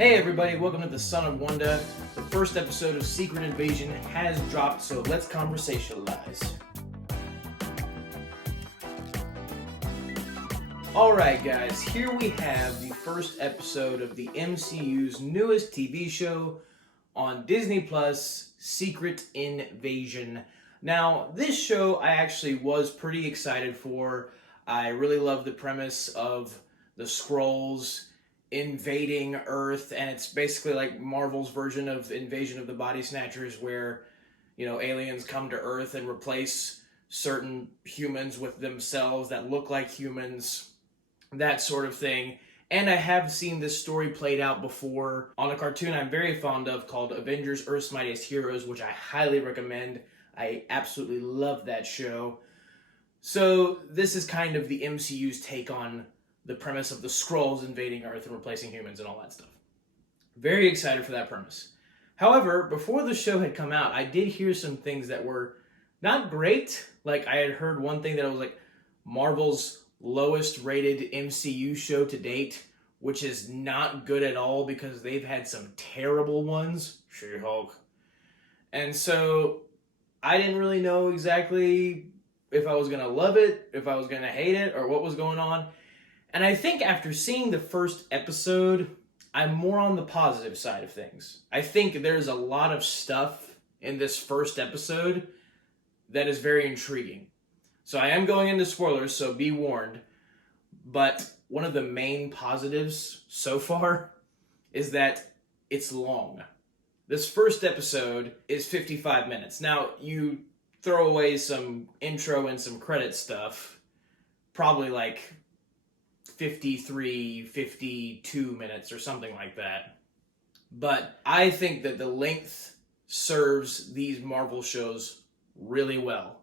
Hey everybody, welcome to the Son of Wanda. The first episode of Secret Invasion has dropped, so let's conversationalize. Alright guys, here we have the first episode of the MCU's newest TV show on Disney Plus, Secret Invasion. Now, this show I actually was pretty excited for. I really love the premise of the Skrulls invading Earth, and it's basically like Marvel's version of Invasion of the Body Snatchers, where, you know, aliens come to Earth and replace certain humans with themselves that look like humans, that sort of thing. And I have seen this story played out before on a cartoon I'm very fond of called Avengers Earth's Mightiest Heroes, which I highly recommend. I absolutely love that show. So this is kind of the MCU's take on the premise of the Skrulls invading Earth and replacing humans and all that stuff. Very excited for that premise. However, before the show had come out, I did hear some things that were not great. Like, I had heard one thing that was like Marvel's lowest rated MCU show to date, which is not good at all because they've had some terrible ones. She-Hulk. And so I didn't really know exactly if I was going to love it, if I was going to hate it, or what was going on. And I think after seeing the first episode, I'm more on the positive side of things. I think there's a lot of stuff in this first episode that is very intriguing. So I am going into spoilers, so be warned. But one of the main positives so far is that it's long. This first episode is 55 minutes. Now, you throw away some intro and some credit stuff, probably like 53, 52 minutes or something like that. But I think that the length serves these Marvel shows really well.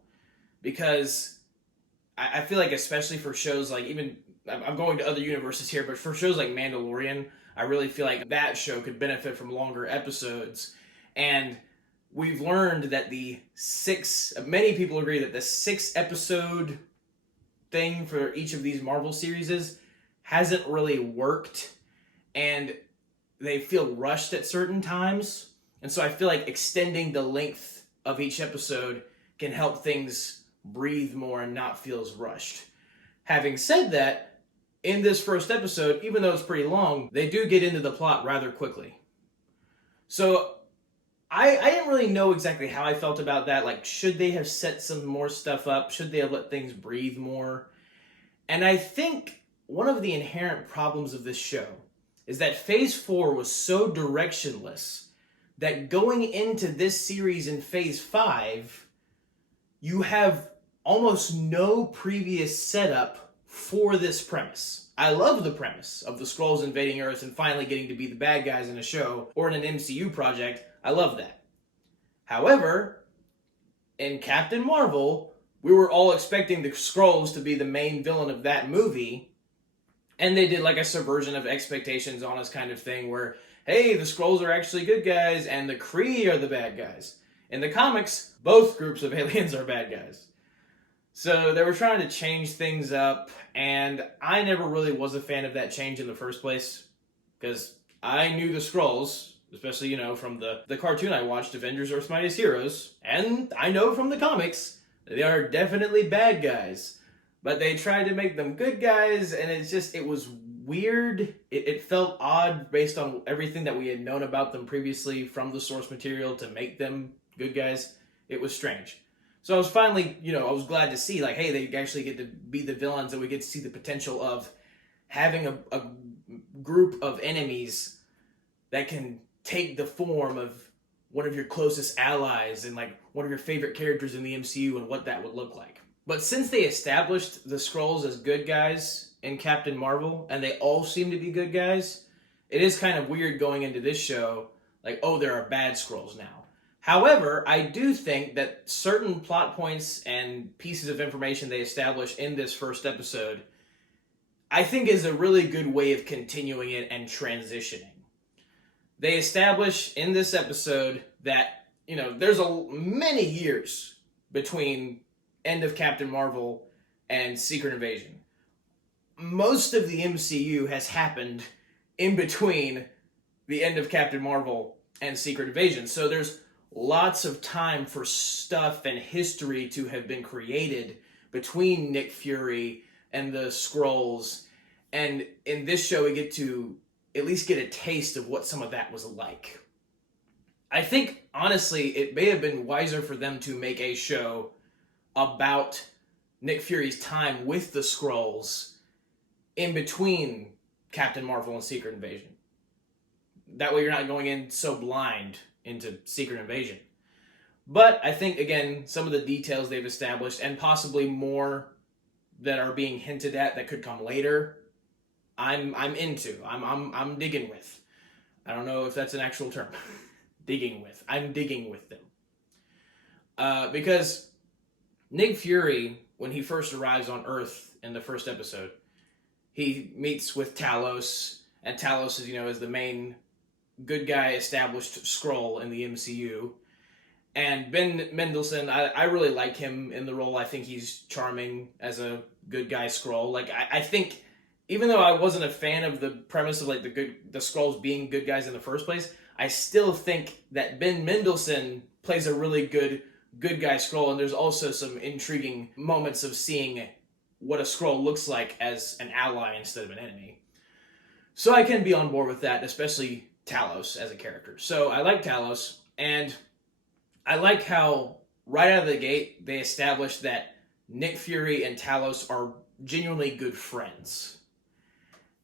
Because I feel like, especially for shows like, even, I'm going to other universes here, but for shows like Mandalorian, I really feel like that show could benefit from longer episodes. And we've learned that many people agree that the 6-episode thing for each of these Marvel series hasn't really worked, and they feel rushed at certain times. And so I feel like extending the length of each episode can help things breathe more and not feel as rushed. Having said that, in this first episode, even though it's pretty long, they do get into the plot rather quickly. So I didn't really know exactly how I felt about that. Like, should they have set some more stuff up? Should they have let things breathe more? And I think one of the inherent problems of this show is that Phase 4 was so directionless that going into this series in Phase 5, you have almost no previous setup for this premise. I love the premise of the Skrulls invading Earth and finally getting to be the bad guys in a show or in an MCU project. I love that. However, in Captain Marvel, we were all expecting the Skrulls to be the main villain of that movie, and they did like a subversion of expectations on us kind of thing where, hey, the Skrulls are actually good guys and the Kree are the bad guys. In the comics, both groups of aliens are bad guys. So they were trying to change things up, and I never really was a fan of that change in the first place, because I knew the Skrulls, especially, you know, from the cartoon I watched, Avengers Earth's Mightiest Heroes, and I know from the comics, they are definitely bad guys. But they tried to make them good guys, and it was weird. It felt odd based on everything that we had known about them previously from the source material to make them good guys. It was strange. So I was finally, I was glad to see, like, hey, they actually get to be the villains, and we get to see the potential of having a group of enemies that can take the form of one of your closest allies and, like, one of your favorite characters in the MCU and what that would look like. But since they established the Skrulls as good guys in Captain Marvel, and they all seem to be good guys, it is kind of weird going into this show, like, oh, there are bad Skrulls now. However, I do think that certain plot points and pieces of information they establish in this first episode, I think is a really good way of continuing it and transitioning. They establish in this episode that, there's many years between end of Captain Marvel and Secret Invasion. Most of the MCU has happened in between the end of Captain Marvel and Secret Invasion. So there's lots of time for stuff and history to have been created between Nick Fury and the Skrulls. And in this show, we get to at least get a taste of what some of that was like. I think, honestly, it may have been wiser for them to make a show about Nick Fury's time with the Skrulls in between Captain Marvel and Secret Invasion. That way you're not going in so blind into Secret Invasion. But I think, again, some of the details they've established, and possibly more that are being hinted at that could come later, I'm into. I'm digging with. I don't know if that's an actual term. Digging with. I'm digging with them. Because Nick Fury, when he first arrives on Earth in the first episode, he meets with Talos, and Talos is the main good guy established Skrull in the MCU. And Ben Mendelsohn, I really like him in the role. I think he's charming as a good guy Skrull. Like, I think, even though I wasn't a fan of the premise of like the Skrulls being good guys in the first place, I still think that Ben Mendelsohn plays a really good guy Skrull, and there's also some intriguing moments of seeing what a Skrull looks like as an ally instead of an enemy. So I can be on board with that, especially Talos as a character. So I like Talos, and I like how right out of the gate they established that Nick Fury and Talos are genuinely good friends.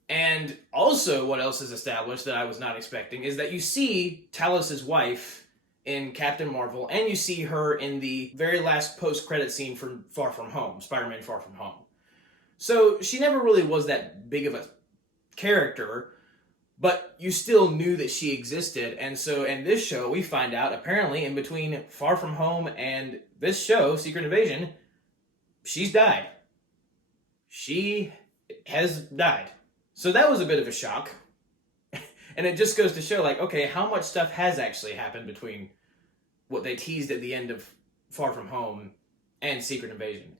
And also what else is established that I was not expecting is that you see Talos' wife in Captain Marvel, and you see her in the very last post-credit scene for Far From Home, Spider-Man Far From Home. So she never really was that big of a character, but you still knew that she existed. And so in this show, we find out, apparently, in between Far From Home and this show, Secret Invasion, she's died. She has died. So that was a bit of a shock. And it just goes to show, like, okay, how much stuff has actually happened between what they teased at the end of Far From Home and Secret Invasion.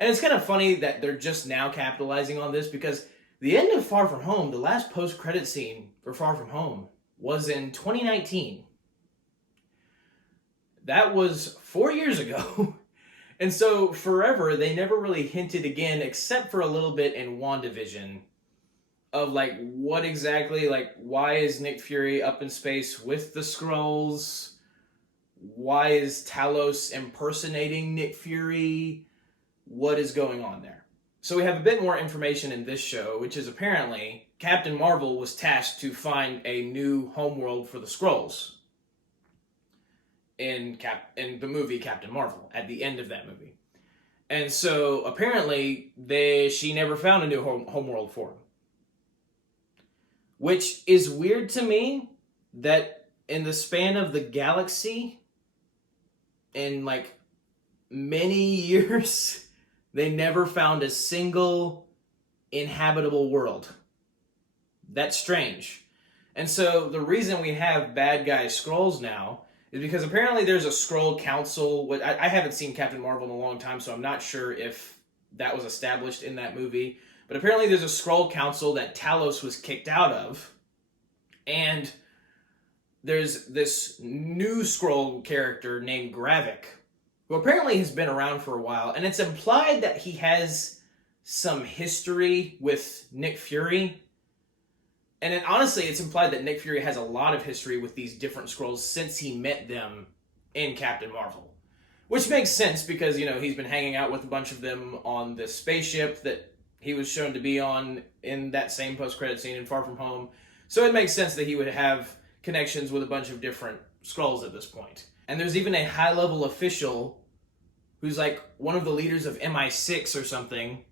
And it's kind of funny that they're just now capitalizing on this, because the end of Far From Home, the last post-credit scene for Far From Home, was in 2019. That was 4 years ago. And so forever, they never really hinted again, except for a little bit in WandaVision, of like what exactly, like why is Nick Fury up in space with the Skrulls? Why is Talos impersonating Nick Fury? What is going on there? So we have a bit more information in this show, which is apparently Captain Marvel was tasked to find a new homeworld for the Skrulls in the movie Captain Marvel, at the end of that movie. And so apparently she never found a new homeworld for him. Which is weird to me, that in the span of the galaxy, in like many years, they never found a single inhabitable world. That's strange. And so the reason we have bad guy Skrulls now is because apparently there's a Skrull council. I haven't seen Captain Marvel in a long time, so I'm not sure if that was established in that movie. But apparently there's a Skrull council that Talos was kicked out of. And there's this new Skrull character named Gravik, who apparently has been around for a while. And it's implied that he has some history with Nick Fury. And honestly, it's implied that Nick Fury has a lot of history with these different Skrulls since he met them in Captain Marvel. Which makes sense because, he's been hanging out with a bunch of them on this spaceship that he was shown to be on in that same post-credit scene in Far From Home. So it makes sense that he would have connections with a bunch of different Skrulls at this point. And there's even a high-level official who's like one of the leaders of MI6 or something,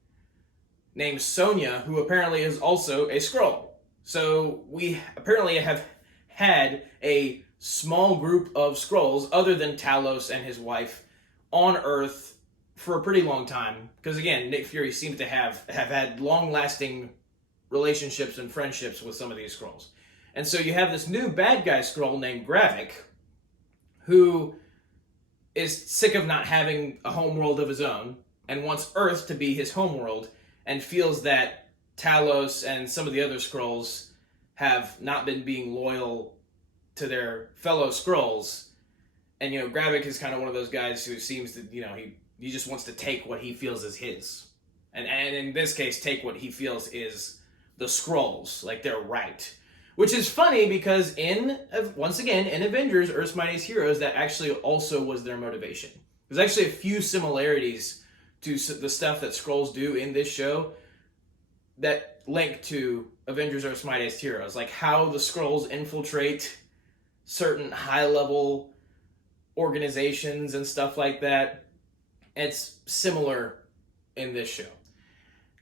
named Sonya, who apparently is also a Skrull. So we apparently have had a small group of Skrulls, other than Talos and his wife, on Earth for a pretty long time. Because again, Nick Fury seems to have had long-lasting relationships and friendships with some of these Skrulls. And so you have this new bad guy Skrull named Gravik, who is sick of not having a homeworld of his own, and wants Earth to be his homeworld, and feels that Talos and some of the other Skrulls have not been being loyal to their fellow Skrulls. And, Gravik is kind of one of those guys who seems that, he just wants to take what he feels is his. And in this case, take what he feels is the Skrulls, like they're right. Which is funny because once again, in Avengers, Earth's Mightiest Heroes, that actually also was their motivation. There's actually a few similarities to the stuff that Skrulls do in this show that link to Avengers Earth's Mightiest Heroes. Like how the Skrulls infiltrate certain high-level organizations and stuff like that. It's similar in this show.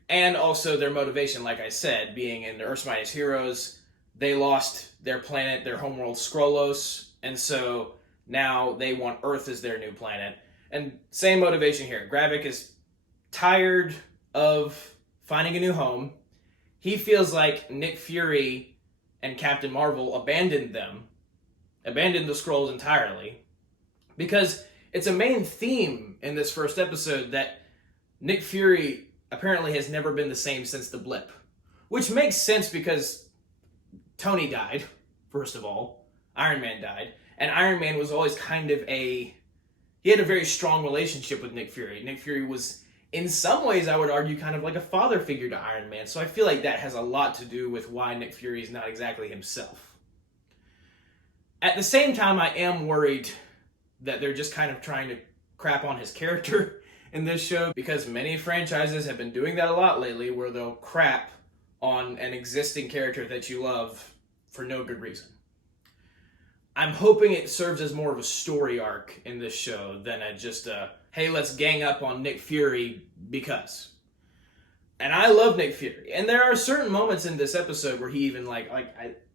And also their motivation, like I said, being in the Earth's Mightiest Heroes, they lost their planet, their homeworld Skrullos, and so now they want Earth as their new planet. And same motivation here. Gravik is tired of finding a new home. He feels like Nick Fury and Captain Marvel abandoned the Skrulls entirely, because it's a main theme in this first episode that Nick Fury apparently has never been the same since the blip, which makes sense because Tony died, first of all. Iron Man died. And Iron Man was always kind of he had a very strong relationship with Nick Fury. Nick Fury was, in some ways, I would argue, kind of like a father figure to Iron Man. So I feel like that has a lot to do with why Nick Fury is not exactly himself. At the same time, I am worried that they're just kind of trying to crap on his character in this show, because many franchises have been doing that a lot lately, where they'll crap on an existing character that you love for no good reason. I'm hoping it serves as more of a story arc in this show than hey, let's gang up on Nick Fury because. And I love Nick Fury. And there are certain moments in this episode where he even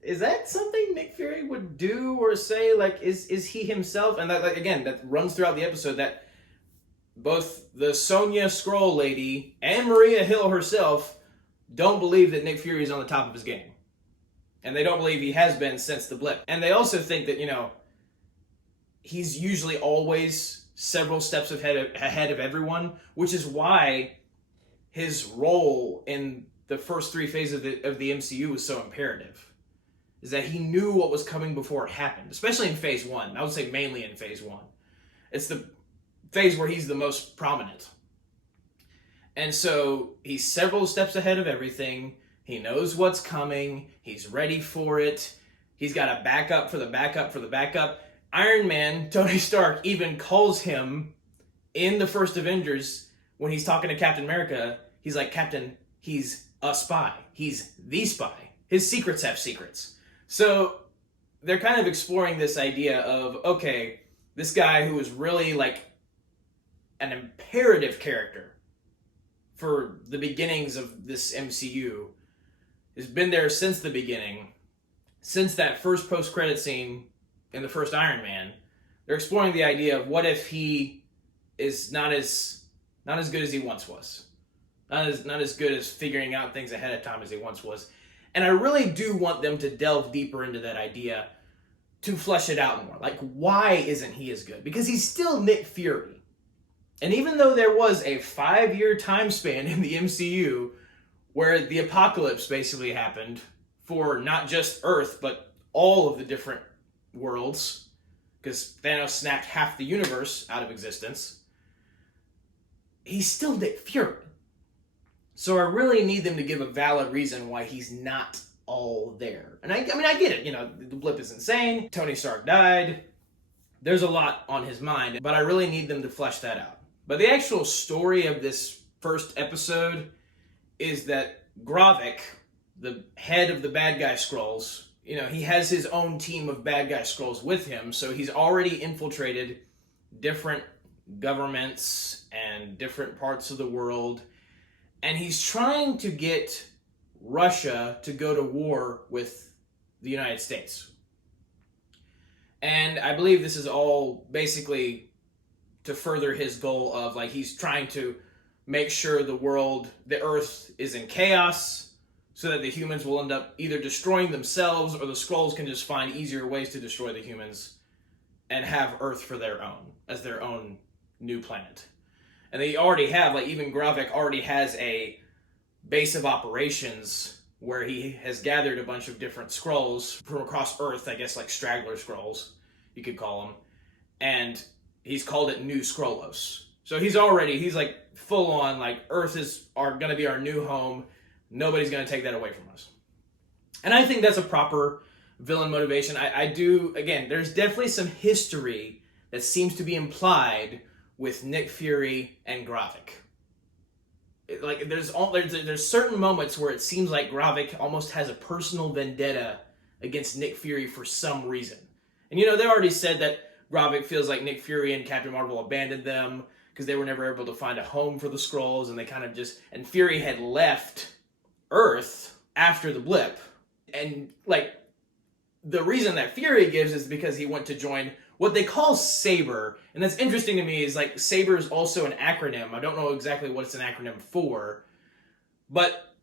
is that something Nick Fury would do or say? Like, is he himself? And that, again, that runs throughout the episode, that both the Sonya Skrull lady and Maria Hill herself don't believe that Nick Fury is on the top of his game. And they don't believe he has been since the blip. And they also think that, he's usually always several steps ahead of everyone, which is why his role in the first three phases of the MCU was so imperative. Is that he knew what was coming before it happened, especially in phase 1. I would say mainly in phase 1. It's the phase where he's the most prominent. And so he's several steps ahead of everything. He knows what's coming. He's ready for it. He's got a backup for the backup for the backup. Iron Man, Tony Stark, even calls him in the first Avengers when he's talking to Captain America. He's like, Captain, he's a spy. He's the spy. His secrets have secrets. So they're kind of exploring this idea of, okay, this guy who is really like an imperative character for the beginnings of this MCU has been there since the beginning, since that first post-credit scene in the first Iron Man. They're exploring the idea of what if he is not as good as he once was, not as good as figuring out things ahead of time as he once was. And I really do want them to delve deeper into that idea to flesh it out more. Like, why isn't he as good? Because he's still Nick Fury. And even though there was a 5-year time span in the MCU where the apocalypse basically happened for not just Earth, but all of the different worlds, because Thanos snapped half the universe out of existence, he's still Nick Fury. So I really need them to give a valid reason why he's not all there. And I get it. The blip is insane. Tony Stark died. There's a lot on his mind, but I really need them to flesh that out. But the actual story of this first episode is that Gravik, the head of the bad guy Skrulls, he has his own team of bad guy Skrulls with him, so he's already infiltrated different governments and different parts of the world, and he's trying to get Russia to go to war with the United States. And I believe this is all basically to further his goal of, he's trying to make sure the Earth is in chaos, so that the humans will end up either destroying themselves, or the Skrulls can just find easier ways to destroy the humans and have Earth for their own, as their own new planet. And they already have, even Gravik already has a base of operations where he has gathered a bunch of different scrolls from across Earth, I guess like straggler scrolls, you could call them, and he's called it New Scrollos. So he's like full on, like, Earth is going to be our new home. Nobody's going to take that away from us. And I think that's a proper villain motivation. I do, again, there's definitely some history that seems to be implied with Nick Fury and Gravik. Like, there's certain moments where it seems like Gravik almost has a personal vendetta against Nick Fury for some reason. And, you know, they already said that Gravik feels like Nick Fury and Captain Marvel abandoned them because they were never able to find a home for the Skrulls, and they kind of just... And Fury had left Earth after the blip. And, like, the reason that Fury gives is because he went to join what they call S.A.B.E.R. And that's interesting to me, is like S.A.B.E.R. is also an acronym. I don't know exactly what it's an acronym for. But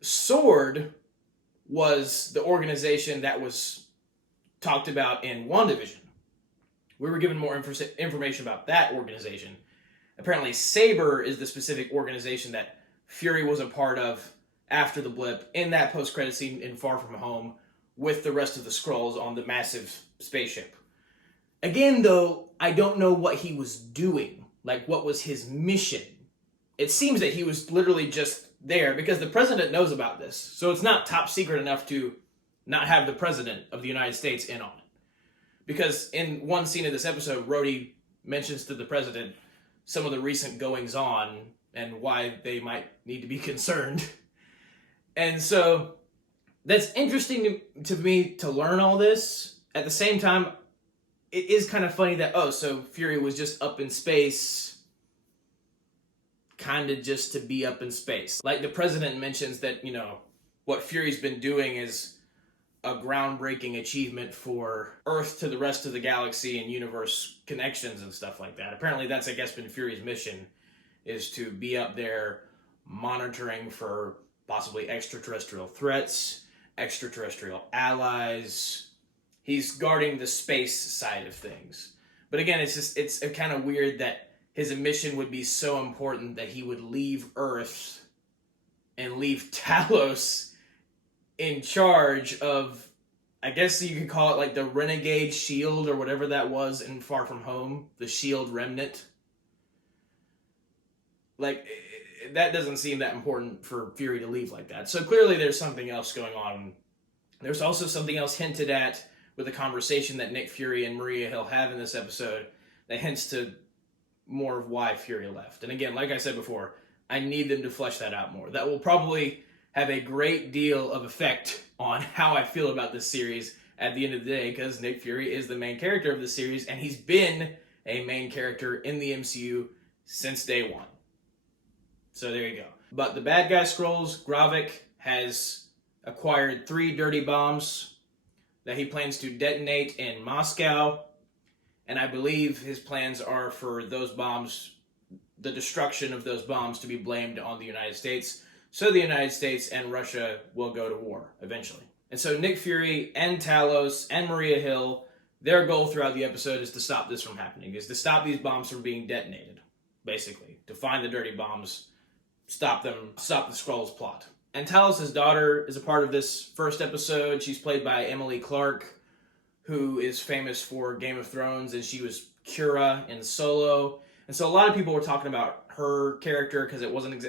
S.W.O.R.D. was the organization that was talked about in WandaVision. We were given more information about that organization. Apparently S.A.B.E.R. is the specific organization that Fury was a part of after the blip in that post-credit scene in Far From Home with the rest of the Skrulls on the massive spaceship. Again, though, I don't know what he was doing. Like, what was his mission? It seems that he was literally just there because the president knows about this. So it's not top secret enough to not have the president of the United States in on it. Because in one scene of this episode, Rhodey mentions to the president some of the recent goings-on and why they might need to be concerned. And so that's interesting to me to learn all this. At the same time, it is kind of funny that, oh, so Fury was just up in space, kind of just to be up in space. Like, the president mentions that, you know, what Fury's been doing is a groundbreaking achievement for Earth to the rest of the galaxy and universe connections and stuff like that. Apparently that's, I guess, been Fury's mission, is to be up there monitoring for possibly extraterrestrial threats, extraterrestrial allies. He's guarding the space side of things. But again, it's kind of weird that his mission would be so important that he would leave Earth and leave Talos in charge of, I guess you could call it like the Renegade Shield or whatever that was in Far From Home, the Shield Remnant. Like, that doesn't seem that important for Fury to leave like that. So clearly there's something else going on. There's also something else hinted at with the conversation that Nick Fury and Maria Hill have in this episode that hints to more of why Fury left. And again, like I said before, I need them to flesh that out more. That will probably have a great deal of effect on how I feel about this series at the end of the day, because Nick Fury is the main character of the series, and he's been a main character in the MCU since day one. So there you go. But the bad guy Skrulls, Gravik has acquired 3 dirty bombs that he plans to detonate in Moscow, and I believe his plans are for those bombs, the destruction of those bombs, to be blamed on the United States, so the United States and Russia will go to war eventually. And so Nick Fury and Talos and Maria Hill, their goal throughout the episode is to stop this from happening, is to stop these bombs from being detonated, basically. To find the dirty bombs, stop them, stop the Skrulls' plot. And Talos' daughter is a part of this first episode. She's played by Emily Clarke, who is famous for Game of Thrones, and she was Kira in Solo. And so a lot of people were talking about her character because it wasn't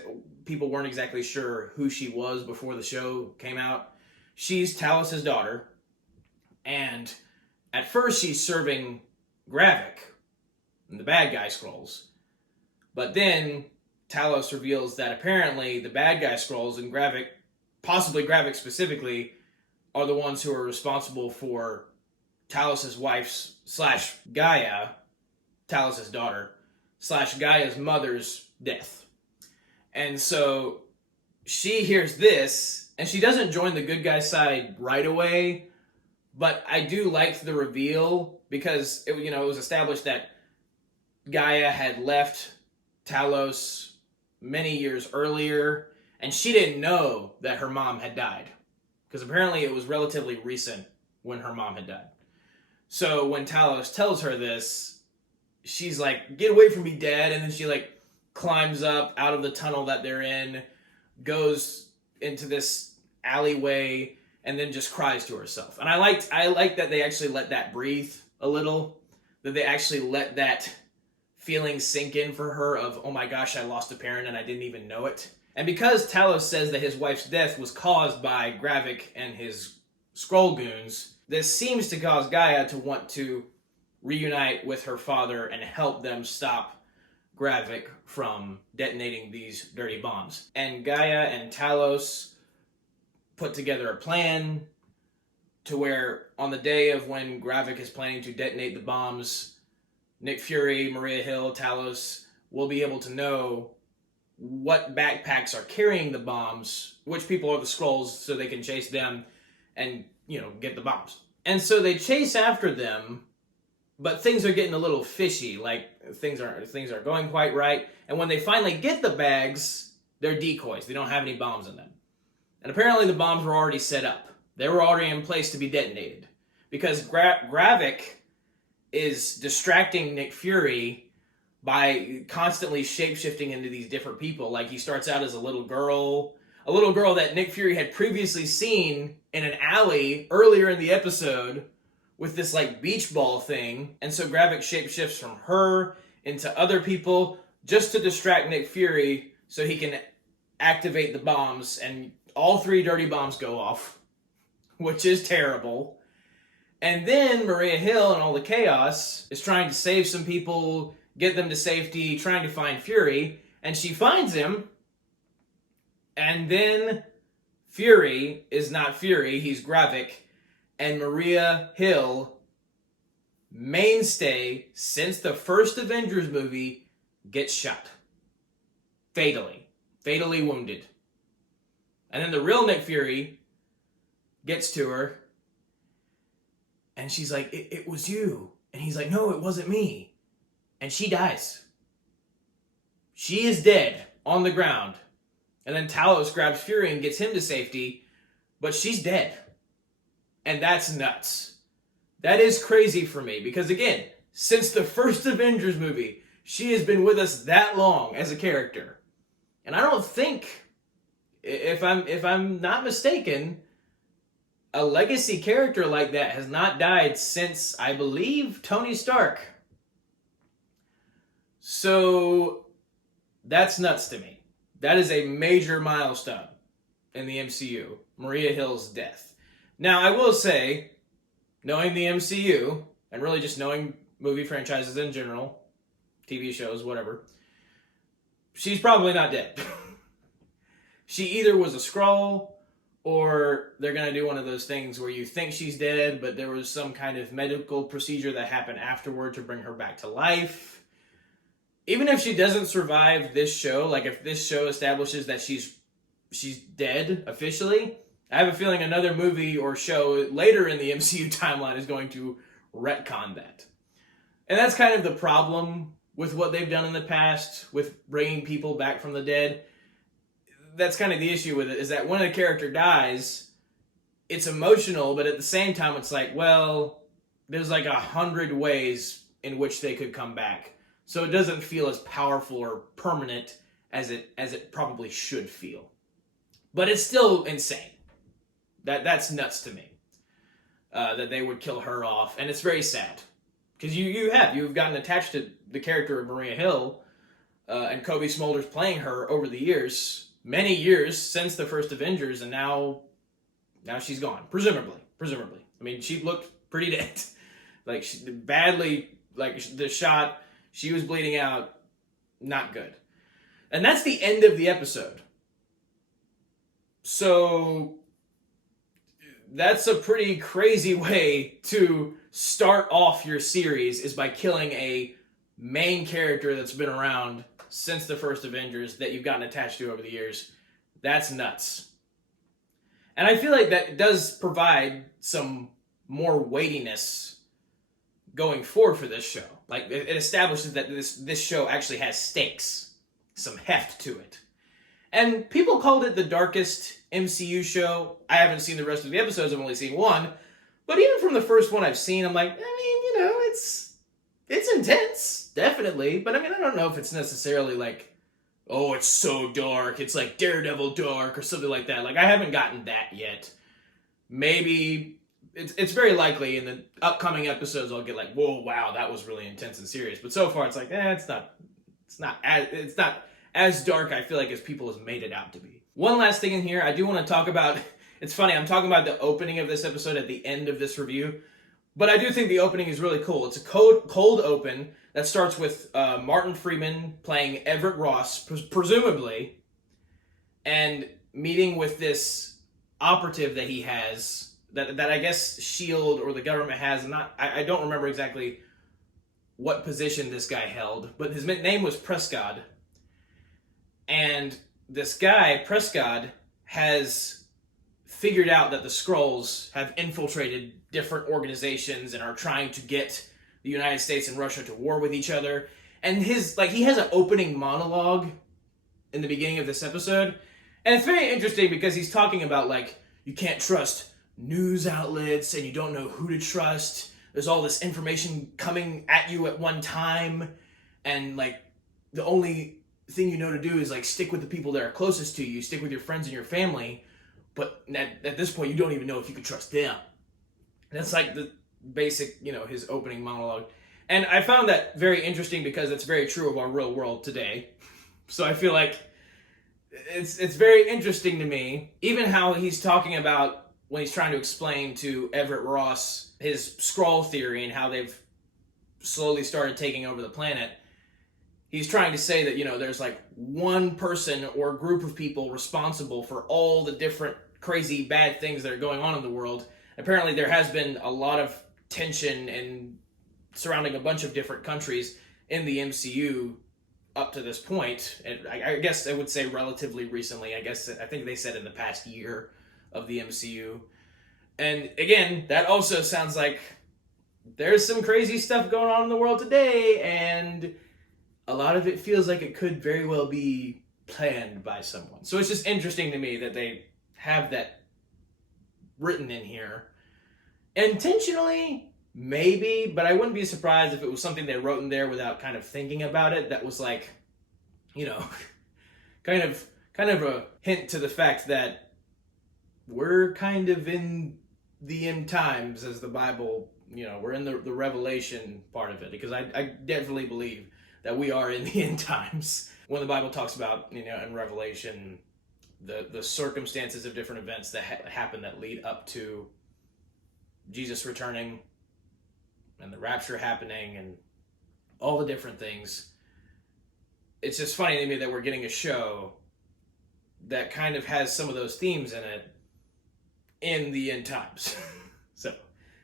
people weren't exactly sure who she was before the show came out. She's Talos' daughter, and at first she's serving Gravik and the bad guy Skrulls. But then Talos reveals that apparently the bad guy Skrulls and Gravik, possibly Gravik specifically, are the ones who are responsible for Talos' wife's / Gaia, Talos' daughter, / Gaia's mother's death. And so she hears this, and she doesn't join the good guy side right away, but I do like the reveal because it was established that Gaia had left Talos many years earlier, and she didn't know that her mom had died, because apparently it was relatively recent when her mom had died. So when Talos tells her this, she's like, "Get away from me, Dad," and then she climbs up out of the tunnel that they're in, goes into this alleyway and then just cries to herself. And I liked that they actually let that breathe a little, that they actually let that feeling sink in for her of, oh my gosh, I lost a parent and I didn't even know it. And because Talos says that his wife's death was caused by Gravik and his Skrull goons, this seems to cause Gaia to want to reunite with her father and help them stop Gravik from detonating these dirty bombs. And Gaia and Talos put together a plan to where on the day of when Gravik is planning to detonate the bombs, Nick Fury, Maria Hill, Talos will be able to know what backpacks are carrying the bombs, which people are the Skrulls, so they can chase them and, get the bombs. And so they chase after them, but things are getting a little fishy, like things aren't going quite right. And when they finally get the bags, they're decoys. They don't have any bombs in them. And apparently the bombs were already set up. They were already in place to be detonated. Because Gravik is distracting Nick Fury by constantly shape-shifting into these different people. Like, he starts out as a little girl that Nick Fury had previously seen in an alley earlier in the episode with this, beach ball thing. And so Gravik shapeshifts from her into other people just to distract Nick Fury so he can activate the bombs, and all 3 dirty bombs go off, which is terrible. And then Maria Hill and all the chaos is trying to save some people, get them to safety, trying to find Fury, and she finds him, and then Fury is not Fury, he's Gravik, and Maria Hill, mainstay since the first Avengers movie, gets shot. Fatally wounded. And then the real Nick Fury gets to her, and she's like, it was you. And he's like, no, it wasn't me. And she dies. She is dead on the ground. And then Talos grabs Fury and gets him to safety, but she's dead. And that's nuts. That is crazy for me, because again, since the first Avengers movie, she has been with us that long as a character. And I don't think, if I'm not mistaken, a legacy character like that has not died since, I believe, Tony Stark. So that's nuts to me. That is a major milestone in the MCU, Maria Hill's death. Now, I will say, knowing the MCU, and really just knowing movie franchises in general, TV shows, whatever, she's probably not dead. She either was a Skrull, or they're going to do one of those things where you think she's dead, but there was some kind of medical procedure that happened afterward to bring her back to life. Even if she doesn't survive this show, if this show establishes that she's dead officially, I have a feeling another movie or show later in the MCU timeline is going to retcon that. And that's kind of the problem with what they've done in the past with bringing people back from the dead. That's kind of the issue with it, is that when a character dies, it's emotional, but at the same time it's like, well, there's 100 ways in which they could come back. So it doesn't feel as powerful or permanent as it probably should feel. But it's still insane. That's nuts to me. That they would kill her off. And it's very sad. Because you've gotten attached to the character of Maria Hill, and Kobe Smulders playing her over the years, many years since the first Avengers, and now she's gone. Presumably. I mean, she looked pretty dead. The shot, she was bleeding out, not good. And that's the end of the episode. So that's a pretty crazy way to start off your series, is by killing a main character that's been around since the first Avengers that you've gotten attached to over the years. That's nuts. And I feel like that does provide some more weightiness going forward for this show. It establishes that this show actually has stakes, some heft to it. And people called it the darkest MCU show. I haven't seen the rest of the episodes, I've only seen one. But even from the first one I've seen, I'm like, it's intense, definitely. But I don't know if it's necessarily oh, it's so dark, it's like Daredevil dark or something like that. Like, I haven't gotten that yet. Maybe it's very likely in the upcoming episodes I'll get like, whoa, wow, that was really intense and serious. But so far it's like, it's not as dark, I feel like, as people have made it out to be. One last thing in here I do want to talk about. It's funny, I'm talking about the opening of this episode at the end of this review, but I do think the opening is really cool. It's a cold open that starts with Martin Freeman playing Everett Ross, presumably, and meeting with this operative that he has, that I guess S.A.B.E.R or the government has. I don't remember exactly what position this guy held, but his name was Prescott. And this guy, Prescott, has figured out that the Skrulls have infiltrated different organizations and are trying to get the United States and Russia to war with each other. And he has an opening monologue in the beginning of this episode. And it's very interesting because he's talking about, like, you can't trust news outlets and you don't know who to trust. There's all this information coming at you at one time. And, like, the only thing you know to do is, like, stick with the people that are closest to you, stick with your friends and your family. But at this point, you don't even know if you can trust them. And that's, like, the basic, his opening monologue. And I found that very interesting because it's very true of our real world today. So I feel like it's very interesting to me, even how he's talking about when he's trying to explain to Everett Ross his Skrull theory and how they've slowly started taking over the planet. He's trying to say that, there's like one person or group of people responsible for all the different crazy bad things that are going on in the world. Apparently there has been a lot of tension and surrounding a bunch of different countries in the MCU up to this point. And I guess I would say relatively recently. I think they said in the past year of the MCU. And again, that also sounds like there's some crazy stuff going on in the world today, and a lot of it feels like it could very well be planned by someone. So it's just interesting to me that they have that written in here. Intentionally, maybe, but I wouldn't be surprised if it was something they wrote in there without kind of thinking about it. That was like, kind of a hint to the fact that we're kind of in the end times, as the Bible, we're in the revelation part of it, because I definitely believe that we are in the end times. When the Bible talks about, in Revelation, the circumstances of different events that happen that lead up to Jesus returning and the rapture happening and all the different things. It's just funny to me that we're getting a show that kind of has some of those themes in it in the end times. So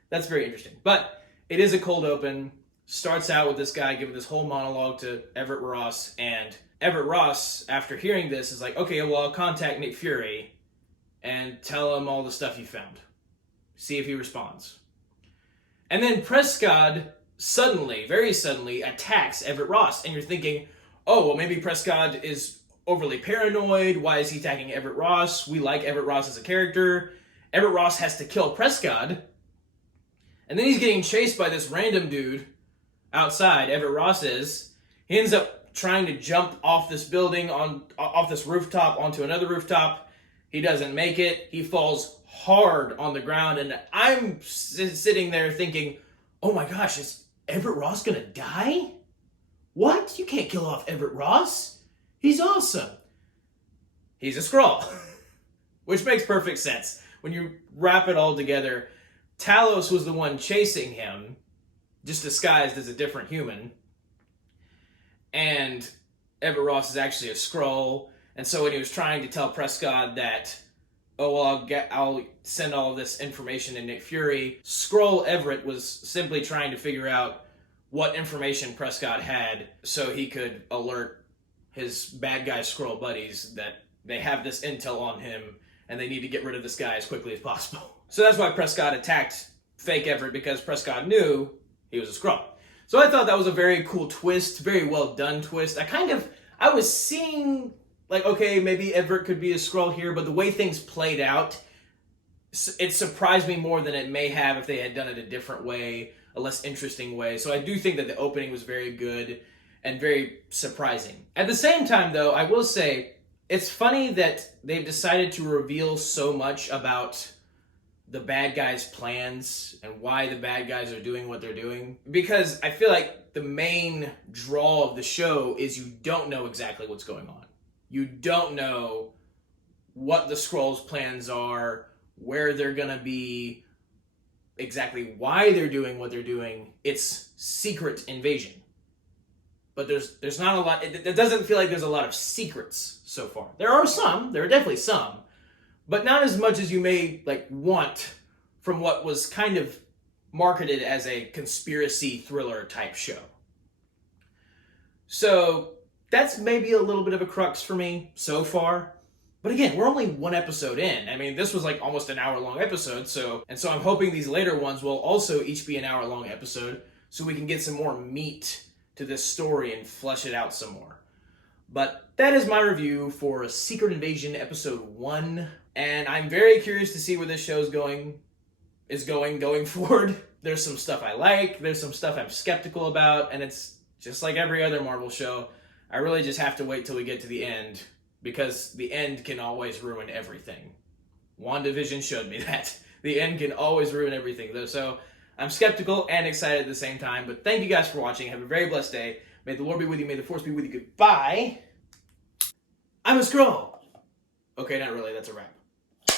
that's very interesting. But it is a cold open. Starts out with this guy giving this whole monologue to Everett Ross, and Everett Ross, after hearing this, is like, okay, well, I'll contact Nick Fury and tell him all the stuff you found. See if he responds. And then Prescott very suddenly attacks Everett Ross, and you're thinking, oh, well, maybe Prescott is overly paranoid. Why is he attacking Everett Ross? We like Everett Ross as a character. Everett Ross has to kill Prescott, and then he's getting chased by this random dude outside. Everett Ross is. He ends up trying to jump off this building, off this rooftop onto another rooftop. He doesn't make it. He falls hard on the ground, and I'm sitting there thinking, oh my gosh, is Everett Ross gonna die? What? You can't kill off Everett Ross. He's awesome. He's a Skrull. Which makes perfect sense. When you wrap it all together, Talos was the one chasing him, just disguised as a different human. And Everett Ross is actually a Skrull. And so when he was trying to tell Prescott that, oh, well, I'll send all of this information to Nick Fury, Skrull Everett was simply trying to figure out what information Prescott had so he could alert his bad guy Skrull buddies that they have this intel on him and they need to get rid of this guy as quickly as possible. So that's why Prescott attacked fake Everett, because Prescott knew he was a Skrull. So I thought that was a very cool twist, very well done twist. I was seeing, like, okay, maybe Everett could be a Skrull here, but the way things played out, it surprised me more than it may have if they had done it a different way, a less interesting way. So I do think that the opening was very good. and very surprising. At the same time, though, I will say it's funny that they've decided to reveal so much about the bad guys' plans and why the bad guys are doing what they're doing. Because I feel like the main draw of the show is you don't know exactly what's going on. You don't know what the Skrulls' plans are, where they're gonna be, exactly why they're doing what they're doing. It's secret invasion. But there's not a lot. It doesn't feel like there's a lot of secrets so far. There are some. There are definitely some, but not as much as you may want from what was kind of marketed as a conspiracy thriller type show. So that's maybe a little bit of a crux for me so far. But again, we're only one episode in. I mean, this was like almost an hour-long episode, so I'm hoping these later ones will also each be an hour-long episode, so we can get some more meat to this story and flesh it out some more. But that is my review for Secret Invasion Episode 1, and I'm very curious to see where this show is going forward. There's some stuff I like, there's some stuff I'm skeptical about, and it's just like every other Marvel show. I really just have to wait till we get to the end, because the end can always ruin everything. WandaVision showed me that. The end can always ruin everything, though. So I'm skeptical and excited at the same time. But thank you guys for watching. Have a very blessed day. May the Lord be with you. May the Force be with you. Goodbye. I'm a Skrull. Okay, not really. That's a wrap.